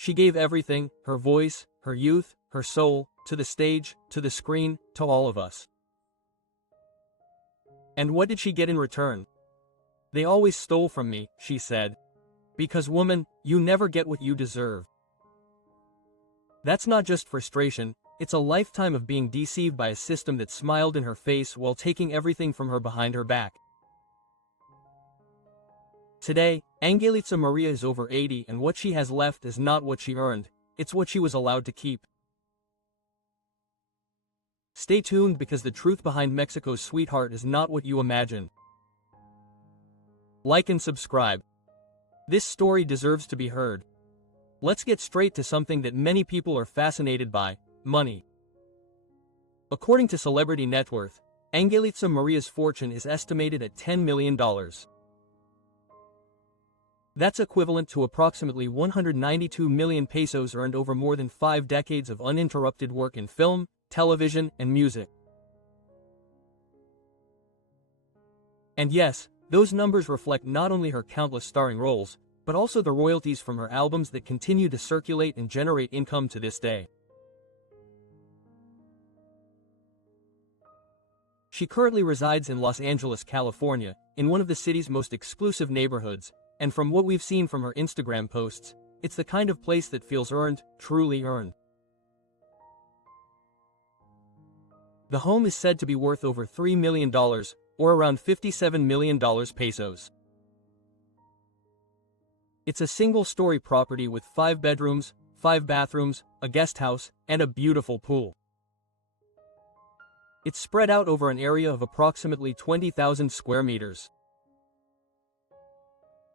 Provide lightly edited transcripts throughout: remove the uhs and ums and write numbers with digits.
She gave everything, her voice, her youth, her soul, to the stage, to the screen, to all of us. And what did she get in return? They always stole from me, she said. Because woman, you never get what you deserve. That's not just frustration, it's a lifetime of being deceived by a system that smiled in her face while taking everything from her behind her back. Today, Angélica María is over 80 and what she has left is not what she earned, it's what she was allowed to keep. Stay tuned because the truth behind Mexico's sweetheart is not what you imagine. Like and subscribe. This story deserves to be heard. Let's get straight to something that many people are fascinated by: money. According to Celebrity Net Worth, Angélica María's fortune is estimated at $10 million. That's equivalent to approximately 192 million pesos earned over more than 5 decades of uninterrupted work in film, television, and music. And yes, those numbers reflect not only her countless starring roles, but also the royalties from her albums that continue to circulate and generate income to this day. She currently resides in Los Angeles, California, in one of the city's most exclusive neighborhoods, and from what we've seen from her Instagram posts, it's the kind of place that feels earned, truly earned. The home is said to be worth over $3 million, or around $57 million pesos. It's a single-story property with 5 bedrooms, 5 bathrooms, a guest house, and a beautiful pool. It's spread out over an area of approximately 20,000 square meters.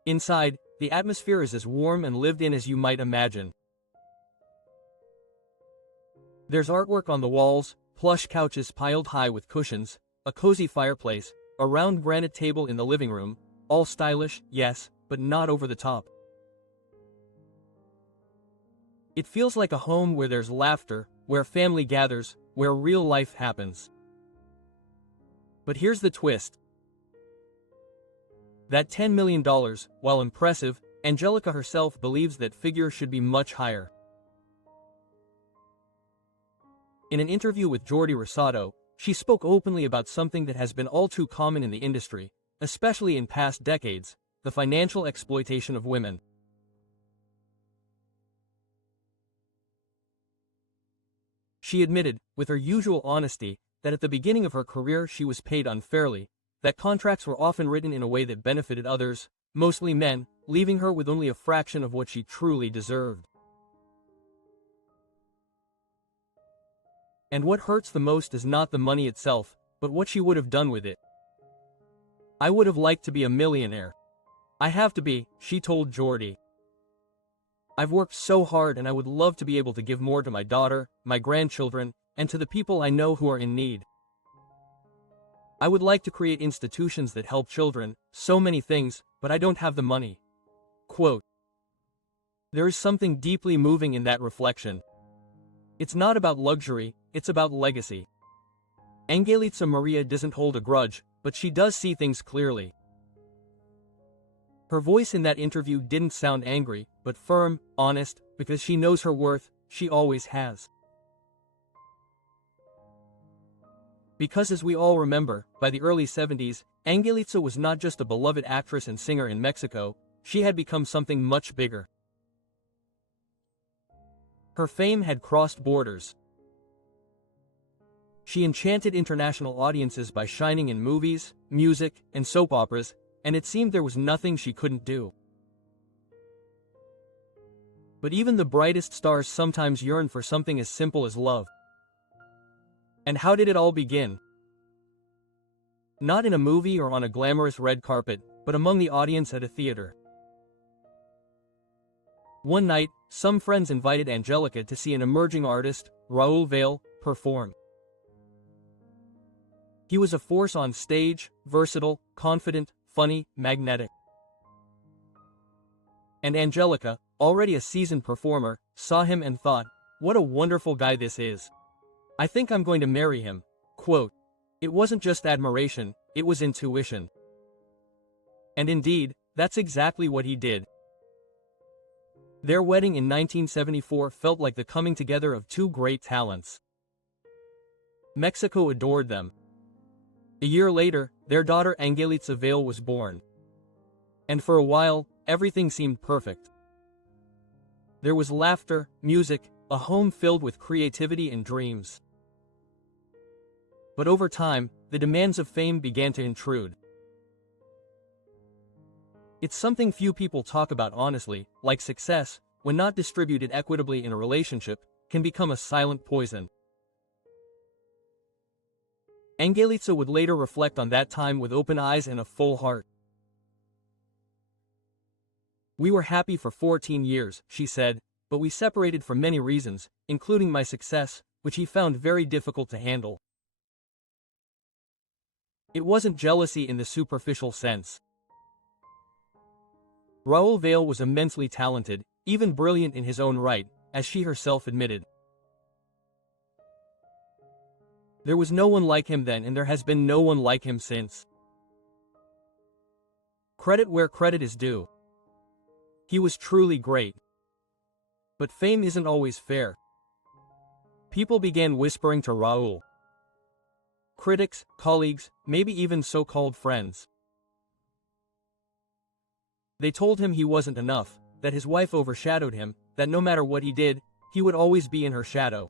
Inside, the atmosphere is as warm and lived in as you might imagine. There's artwork on the walls, plush couches piled high with cushions, a cozy fireplace, a round granite table in the living room, all stylish, yes, but not over the top. It feels like a home where there's laughter, where family gathers, where real life happens. But here's the twist. That $10 million, while impressive, Angélica herself believes that figure should be much higher. In an interview with Jordi Rosado, she spoke openly about something that has been all too common in the industry, especially in past decades: the financial exploitation of women. She admitted, with her usual honesty, that at the beginning of her career she was paid unfairly, that contracts were often written in a way that benefited others, mostly men, leaving her with only a fraction of what she truly deserved. And what hurts the most is not the money itself, but what she would have done with it. "I would have liked to be a millionaire. I have to be," she told Jordi. "I've worked so hard and I would love to be able to give more to my daughter, my grandchildren, and to the people I know who are in need. I would like to create institutions that help children, so many things, but I don't have the money." Quote. There is something deeply moving in that reflection. It's not about luxury, it's about legacy. Angélica María doesn't hold a grudge, but she does see things clearly. Her voice in that interview didn't sound angry, but firm, honest, because she knows her worth, she always has. Because as we all remember, by the early 70s, Angélica was not just a beloved actress and singer in Mexico, she had become something much bigger. Her fame had crossed borders. She enchanted international audiences by shining in movies, music, and soap operas, and it seemed there was nothing she couldn't do. But even the brightest stars sometimes yearn for something as simple as love. And how did it all begin? Not in a movie or on a glamorous red carpet, but among the audience at a theater. One night, some friends invited Angélica to see an emerging artist, Raúl Vale, perform. He was a force on stage, versatile, confident, funny, magnetic. And Angélica, already a seasoned performer, saw him and thought, "What a wonderful guy this is. I think I'm going to marry him." Quote. It wasn't just admiration, it was intuition. And indeed, that's exactly what he did. Their wedding in 1974 felt like the coming together of two great talents. Mexico adored them. A year later, their daughter Angélica María was born. And for a while, everything seemed perfect. There was laughter, music, a home filled with creativity and dreams. But over time, the demands of fame began to intrude. It's something few people talk about honestly, like success, when not distributed equitably in a relationship, can become a silent poison. Angélica would later reflect on that time with open eyes and a full heart. "We were happy for 14 years, she said, but we separated for many reasons, including my success, which he found very difficult to handle." It wasn't jealousy in the superficial sense. Raúl Vale was immensely talented, even brilliant in his own right, as she herself admitted. There was no one like him then, and there has been no one like him since. Credit where credit is due. He was truly great. But fame isn't always fair. People began whispering to Raúl. Critics, colleagues, maybe even so-called friends. They told him he wasn't enough, that his wife overshadowed him, that no matter what he did, he would always be in her shadow.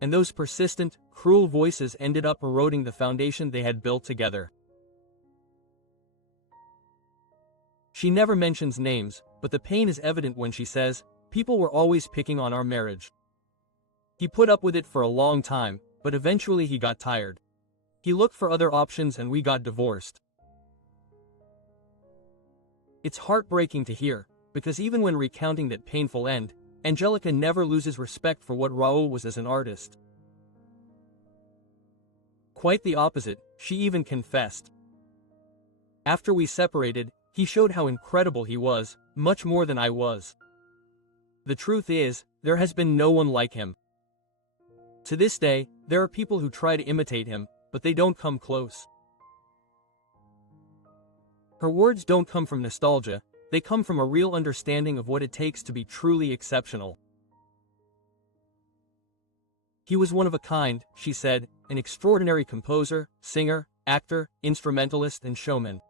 And those persistent, cruel voices ended up eroding the foundation they had built together. She never mentions names, but the pain is evident when she says, "People were always picking on our marriage. He put up with it for a long time, but eventually he got tired. He looked for other options and we got divorced." It's heartbreaking to hear, because even when recounting that painful end, Angélica never loses respect for what Raúl was as an artist. Quite the opposite, she even confessed. "After we separated, he showed how incredible he was, much more than I was. The truth is, there has been no one like him. To this day, there are people who try to imitate him, but they don't come close." Her words don't come from nostalgia, they come from a real understanding of what it takes to be truly exceptional. "He was one of a kind," she said, "an extraordinary composer, singer, actor, instrumentalist, and showman.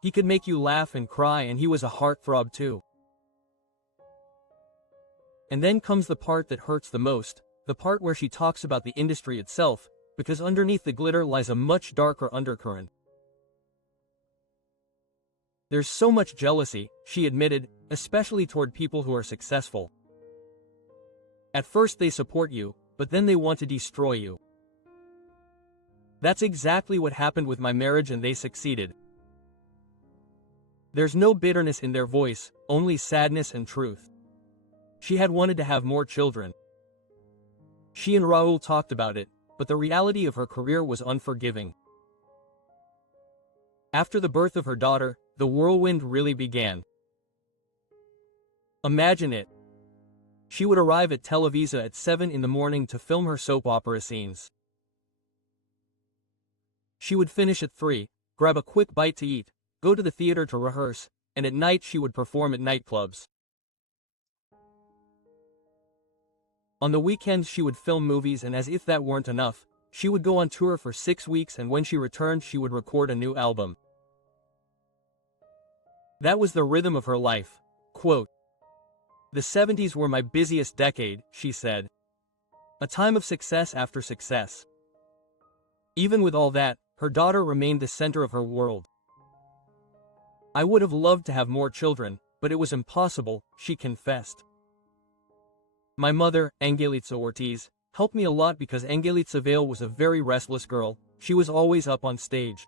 He could make you laugh and cry, and he was a heartthrob too." And then comes the part that hurts the most, the part where she talks about the industry itself, because underneath the glitter lies a much darker undercurrent. "There's so much jealousy," she admitted, "especially toward people who are successful. At first they support you, but then they want to destroy you. That's exactly what happened with my marriage, and they succeeded." There's no bitterness in their voice, only sadness and truth. She had wanted to have more children. She and Raúl talked about it, but the reality of her career was unforgiving. After the birth of her daughter, the whirlwind really began. Imagine it. She would arrive at Televisa at 7 in the morning to film her soap opera scenes. She would finish at 3, grab a quick bite to eat, go to the theater to rehearse, and at night she would perform at nightclubs. On the weekends she would film movies, and as if that weren't enough, she would go on tour for 6 weeks, and when she returned she would record a new album. That was the rhythm of her life. Quote, "The 70s were my busiest decade," she said. "A time of success after success." Even with all that, her daughter remained the center of her world. "I would have loved to have more children, but it was impossible," she confessed. "My mother, Angélica Ortiz, helped me a lot because Angélica María was a very restless girl. She was always up on stage.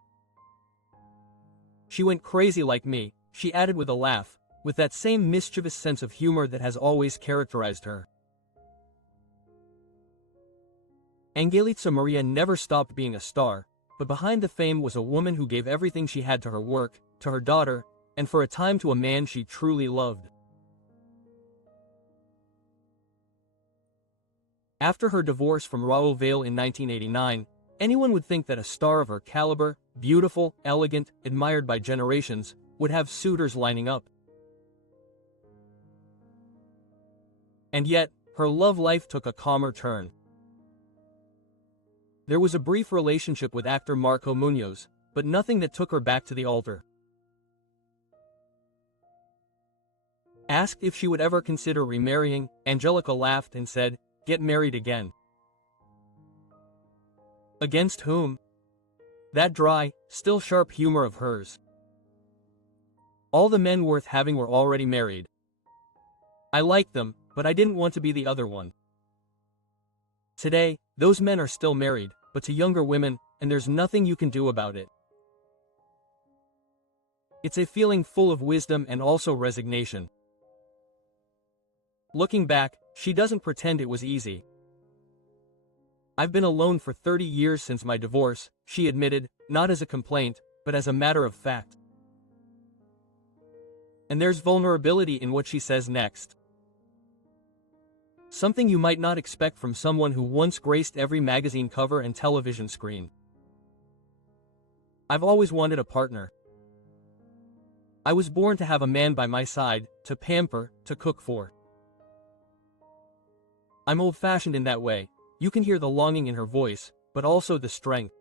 She went crazy like me," she added with a laugh, with that same mischievous sense of humor that has always characterized her. Angélica María never stopped being a star, but behind the fame was a woman who gave everything she had to her work, to her daughter, and for a time to a man she truly loved. After her divorce from Raúl Vale in 1989, anyone would think that a star of her caliber, beautiful, elegant, admired by generations, would have suitors lining up. And yet, her love life took a calmer turn. There was a brief relationship with actor Marco Munoz, but nothing that took her back to the altar. Asked if she would ever consider remarrying, Angélica laughed and said, "Get married again." Against whom? That dry, still sharp humor of hers. All the men worth having were already married. I liked them, but I didn't want to be the other one. Today, those men are still married, but to younger women, and there's nothing you can do about it. It's a feeling full of wisdom and also resignation. Looking back, she doesn't pretend it was easy. I've been alone for 30 years since my divorce, she admitted, not as a complaint, but as a matter of fact. And there's vulnerability in what she says next. Something you might not expect from someone who once graced every magazine cover and television screen. I've always wanted a partner. I was born to have a man by my side, to pamper, to cook for. I'm old-fashioned in that way. You can hear the longing in her voice, but also the strength.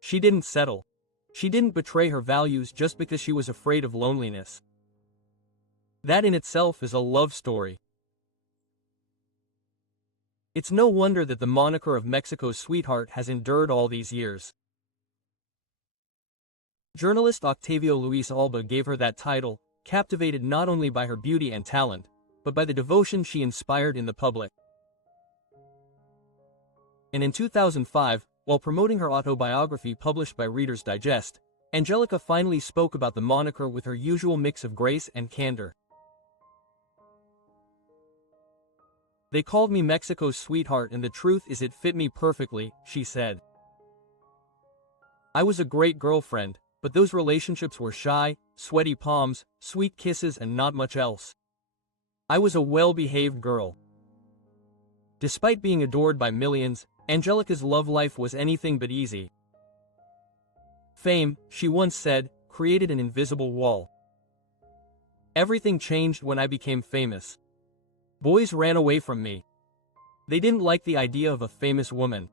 She didn't settle. She didn't betray her values just because she was afraid of loneliness. That in itself is a love story. It's no wonder that the moniker of Mexico's sweetheart has endured all these years. Journalist Octavio Luis Alba gave her that title, captivated not only by her beauty and talent, but by the devotion she inspired in the public. And in 2005, while promoting her autobiography published by Reader's Digest, Angélica finally spoke about the moniker with her usual mix of grace and candor. They called me Mexico's sweetheart, and the truth is it fit me perfectly, she said. I was a great girlfriend, but those relationships were shy, sweaty palms, sweet kisses, and not much else. I was a well-behaved girl. Despite being adored by millions, Angélica's love life was anything but easy. Fame, she once said, created an invisible wall. Everything changed when I became famous. Boys ran away from me. They didn't like the idea of a famous woman.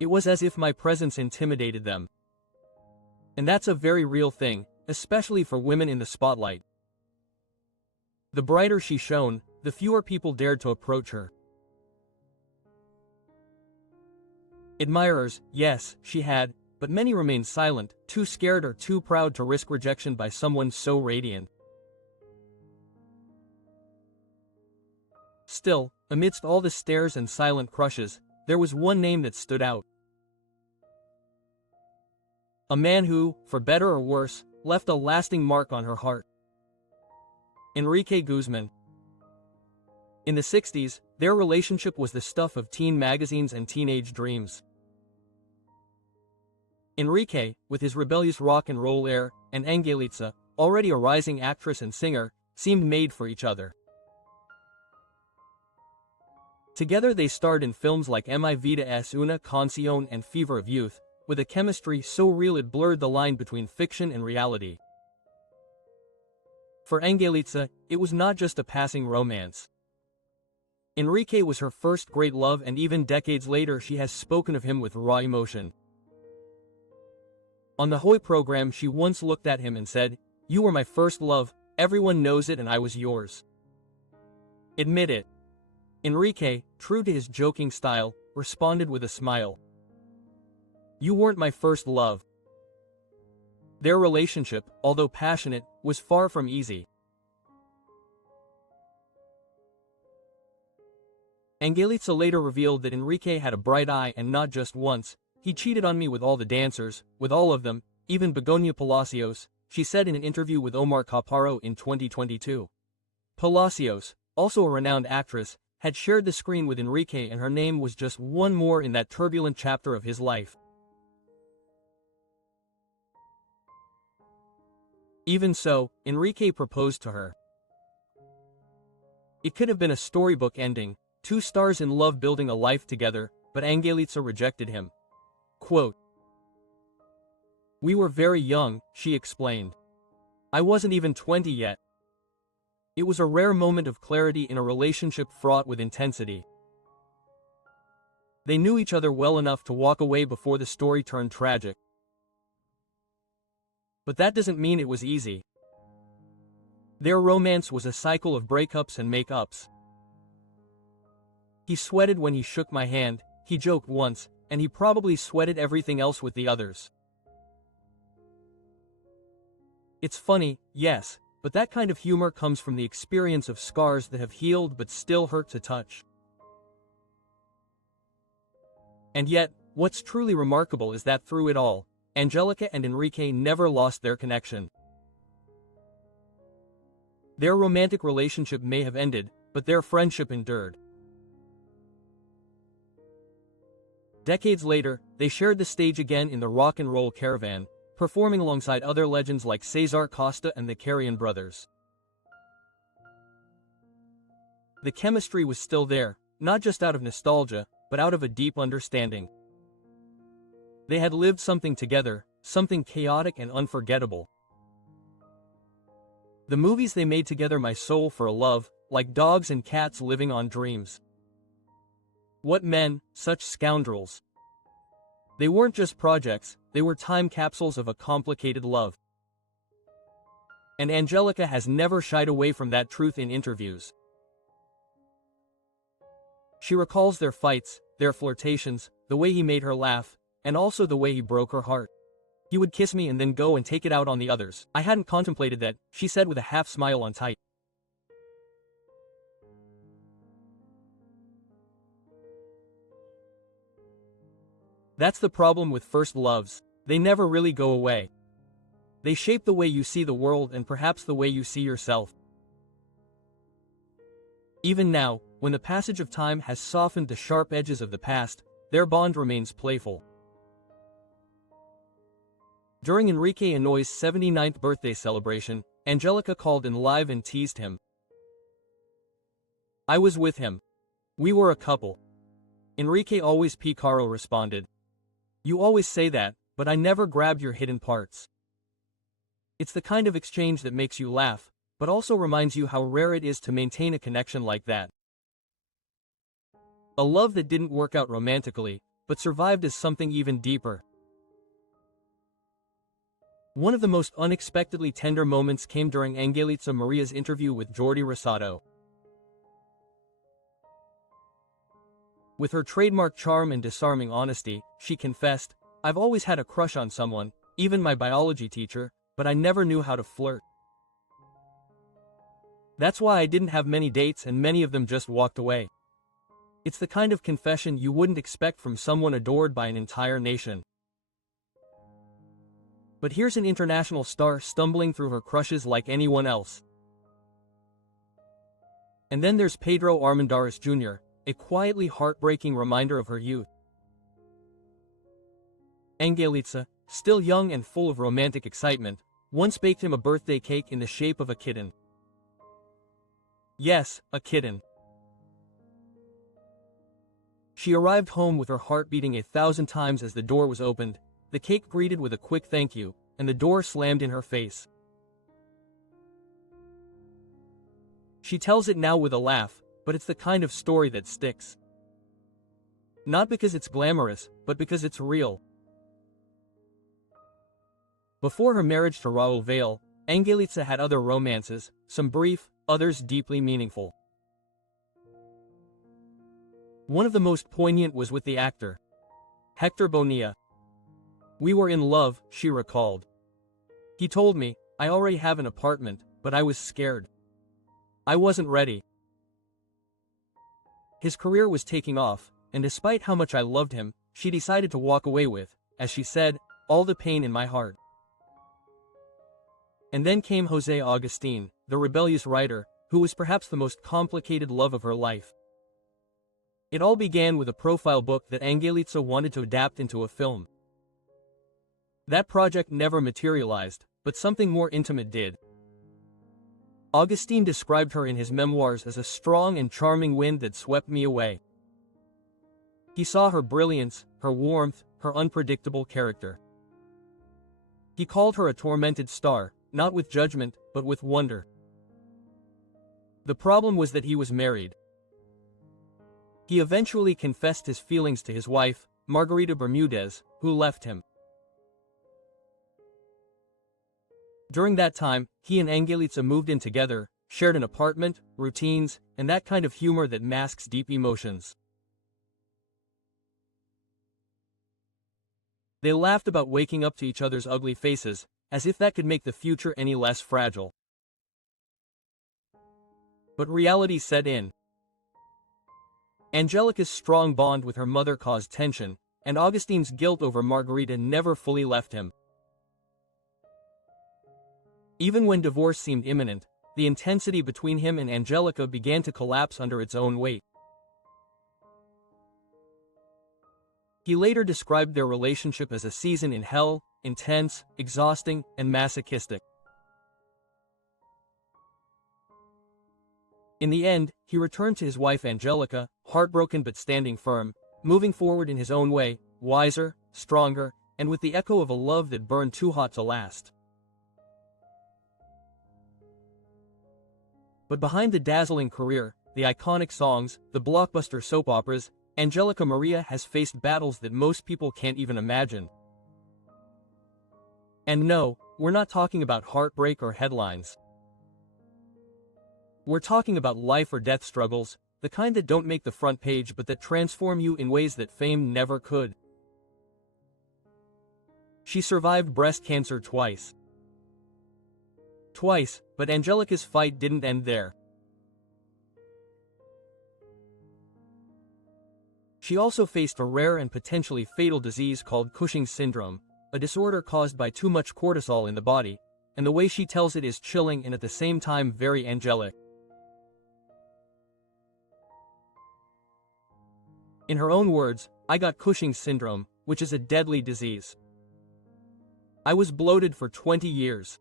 It was as if my presence intimidated them. And that's a very real thing, especially for women in the spotlight. The brighter she shone, the fewer people dared to approach her. Admirers, yes, she had, but many remained silent, too scared or too proud to risk rejection by someone so radiant. Still, amidst all the stares and silent crushes, there was one name that stood out. A man who, for better or worse, left a lasting mark on her heart. Enrique Guzman. In the 60s, their relationship was the stuff of teen magazines and teenage dreams. Enrique, with his rebellious rock and roll air, and Angélica, already a rising actress and singer, seemed made for each other. Together they starred in films like Mi Vida es una Canción and Fever of Youth, with a chemistry so real it blurred the line between fiction and reality. For Angélica, it was not just a passing romance. Enrique was her first great love, and even decades later she has spoken of him with raw emotion. On the Hoy program she once looked at him and said, "You were my first love, everyone knows it, and I was yours. Admit it." Enrique, true to his joking style, responded with a smile. "You weren't my first love." Their relationship, although passionate, was far from easy. Angélica later revealed that Enrique had a bright eye, and not just once. "He cheated on me with all the dancers, with all of them, even Begoña Palacios," she said in an interview with Omar Chaparro in 2022. Palacios, also a renowned actress, had shared the screen with Enrique, and her name was just one more in that turbulent chapter of his life. Even so, Enrique proposed to her. It could have been a storybook ending, two stars in love building a life together, but Angélica rejected him. Quote, We were very young, she explained. I wasn't even 20 yet. It was a rare moment of clarity in a relationship fraught with intensity. They knew each other well enough to walk away before the story turned tragic. But that doesn't mean it was easy. Their romance was a cycle of breakups and make-ups. He sweated when he shook my hand, he joked once, and he probably sweated everything else with the others. It's funny, yes, but that kind of humor comes from the experience of scars that have healed but still hurt to touch. And yet, what's truly remarkable is that through it all, Angélica and Enrique never lost their connection. Their romantic relationship may have ended, but their friendship endured. Decades later, they shared the stage again in the Rock and Roll Caravan, performing alongside other legends like Cesar Costa and the Carrion Brothers. The chemistry was still there, not just out of nostalgia, but out of a deep understanding. They had lived something together, something chaotic and unforgettable. The movies they made together, my soul for a love, like dogs and cats living on dreams. What men, such scoundrels. They weren't just projects, they were time capsules of a complicated love. And Angélica has never shied away from that truth in interviews. She recalls their fights, their flirtations, the way he made her laugh, and also the way he broke her heart. He would kiss me and then go and take it out on the others. I hadn't contemplated that, she said with a half smile on tight. That's the problem with first loves. They never really go away. They shape the way you see the world and perhaps the way you see yourself. Even now, when the passage of time has softened the sharp edges of the past, their bond remains playful. During Enrique Inoy's 79th birthday celebration, Angélica called in live and teased him. I was with him. We were a couple. Enrique always Picaro responded. You always say that, but I never grabbed your hidden parts. It's the kind of exchange that makes you laugh, but also reminds you how rare it is to maintain a connection like that. A love that didn't work out romantically, but survived as something even deeper. One of the most unexpectedly tender moments came during Angélica Maria's interview with Jordi Rosado. With her trademark charm and disarming honesty, she confessed, I've always had a crush on someone, even my biology teacher, but I never knew how to flirt. That's why I didn't have many dates and many of them just walked away. It's the kind of confession you wouldn't expect from someone adored by an entire nation. But here's an international star stumbling through her crushes like anyone else. And then there's Pedro Armendariz Jr., a quietly heartbreaking reminder of her youth. Angélica, still young and full of romantic excitement, once baked him a birthday cake in the shape of a kitten. Yes, a kitten. She arrived home with her heart beating 1,000 times as the door was opened, the cake greeted with a quick thank you, and the door slammed in her face. She tells it now with a laugh, but it's the kind of story that sticks. Not because it's glamorous, but because it's real. Before her marriage to Raul Vale, Angélica had other romances, some brief, others deeply meaningful. One of the most poignant was with the actor, Hector Bonilla. We were in love, she recalled. He told me, I already have an apartment, but I was scared. I wasn't ready. His career was taking off, and despite how much I loved him, she decided to walk away with, as she said, all the pain in my heart. And then came José Agustín, the rebellious writer, who was perhaps the most complicated love of her life. It all began with a profile book that Angélica wanted to adapt into a film. That project never materialized, but something more intimate did. Agustín described her in his memoirs as a strong and charming wind that swept me away. He saw her brilliance, her warmth, her unpredictable character. He called her a tormented star, not with judgment, but with wonder. The problem was that he was married. He eventually confessed his feelings to his wife, Margarita Bermudez, who left him. During that time, he and Angélica moved in together, shared an apartment, routines, and that kind of humor that masks deep emotions. They laughed about waking up to each other's ugly faces, as if that could make the future any less fragile. But reality set in. Angélica's strong bond with her mother caused tension, and Augustine's guilt over Margarita never fully left him. Even when divorce seemed imminent, the intensity between him and Angélica began to collapse under its own weight. He later described their relationship as a season in hell, intense, exhausting, and masochistic. In the end, he returned to his wife Angélica, heartbroken but standing firm, moving forward in his own way, wiser, stronger, and with the echo of a love that burned too hot to last. But behind the dazzling career, the iconic songs, the blockbuster soap operas, Angélica María has faced battles that most people can't even imagine. And no, we're not talking about heartbreak or headlines. We're talking about life or death struggles, the kind that don't make the front page but that transform you in ways that fame never could. She survived breast cancer twice. But Angélica's fight didn't end there. She also faced a rare and potentially fatal disease called Cushing's syndrome, a disorder caused by too much cortisol in the body, and the way she tells it is chilling and at the same time very angelic. In her own words, "I got Cushing's syndrome, which is a deadly disease. I was bloated for 20 years.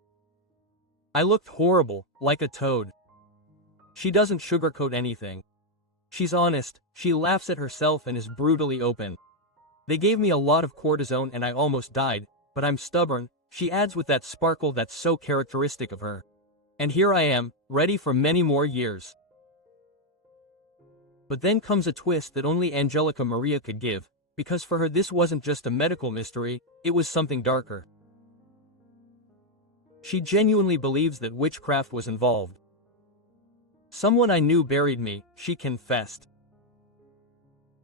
I looked horrible, like a toad." She doesn't sugarcoat anything. She's honest, she laughs at herself and is brutally open. "They gave me a lot of cortisone and I almost died, but I'm stubborn," she adds with that sparkle that's so characteristic of her. "And here I am, ready for many more years." But then comes a twist that only Angélica María could give, because for her this wasn't just a medical mystery, it was something darker. She genuinely believes that witchcraft was involved. "Someone I knew buried me," she confessed.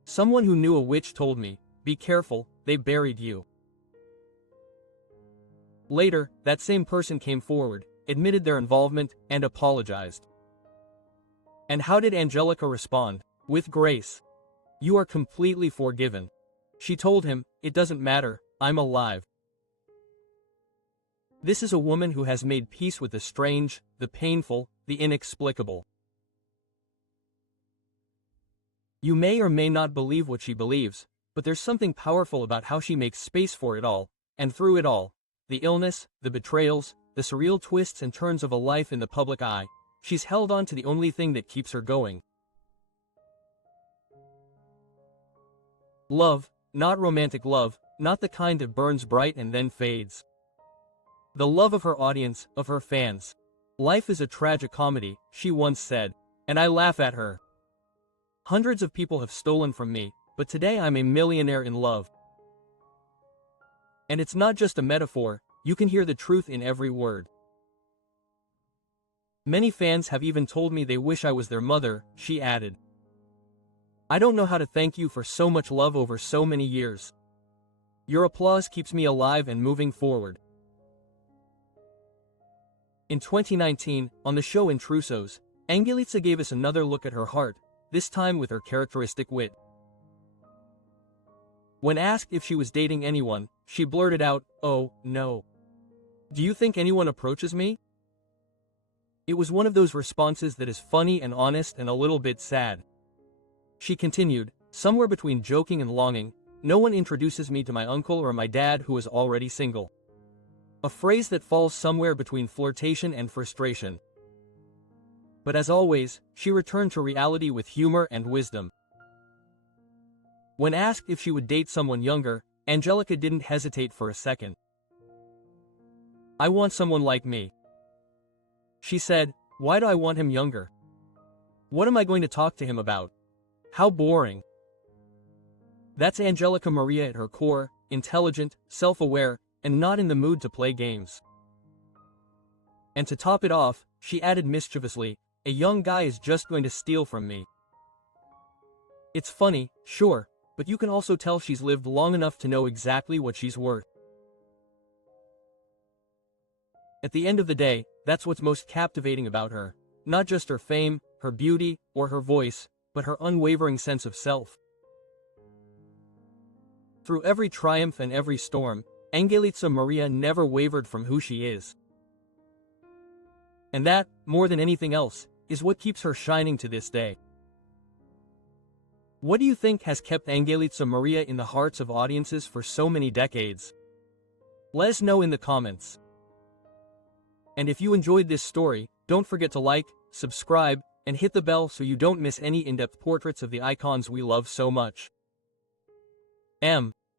"Someone who knew a witch told me, 'Be careful, they buried you.'" Later, that same person came forward, admitted their involvement, and apologized. And how did Angélica respond? With grace. "You are completely forgiven." She told him, "It doesn't matter, I'm alive." This is a woman who has made peace with the strange, the painful, the inexplicable. You may or may not believe what she believes, but there's something powerful about how she makes space for it all, and through it all, the illness, the betrayals, the surreal twists and turns of a life in the public eye, she's held on to the only thing that keeps her going. Love, not romantic love, not the kind that burns bright and then fades. The love of her audience, of her fans. "Life is a tragic comedy," she once said, and I laugh at her. "Hundreds of people have stolen from me, but today I'm a millionaire in love." And it's not just a metaphor, you can hear the truth in every word. "Many fans have even told me they wish I was their mother," she added. "I don't know how to thank you for so much love over so many years. Your applause keeps me alive and moving forward." In 2019, on the show Intrusos, Angélica gave us another look at her heart, this time with her characteristic wit. When asked if she was dating anyone, she blurted out, "Oh, no. Do you think anyone approaches me?" It was one of those responses that is funny and honest and a little bit sad. She continued, "Somewhere between joking and longing, no one introduces me to my uncle or my dad who is already single." A phrase that falls somewhere between flirtation and frustration. But as always, she returned to reality with humor and wisdom. When asked if she would date someone younger, Angélica didn't hesitate for a second. I want someone like me. She said, why do I want him younger? What am I going to talk to him about? How boring. That's Angélica María at her core, intelligent, self-aware, and not in the mood to play games. And to top it off, she added mischievously, a young guy is just going to steal from me. It's funny, sure, but you can also tell she's lived long enough to know exactly what she's worth. At the end of the day, that's what's most captivating about her. Not just her fame, her beauty, or her voice, but her unwavering sense of self. Through every triumph and every storm, Angélica María never wavered from who she is. And that, more than anything else, is what keeps her shining to this day. What do you think has kept Angélica María in the hearts of audiences for so many decades? Let us know in the comments. And if you enjoyed this story, don't forget to like, subscribe, and hit the bell so you don't miss any in-depth portraits of the icons we love so much.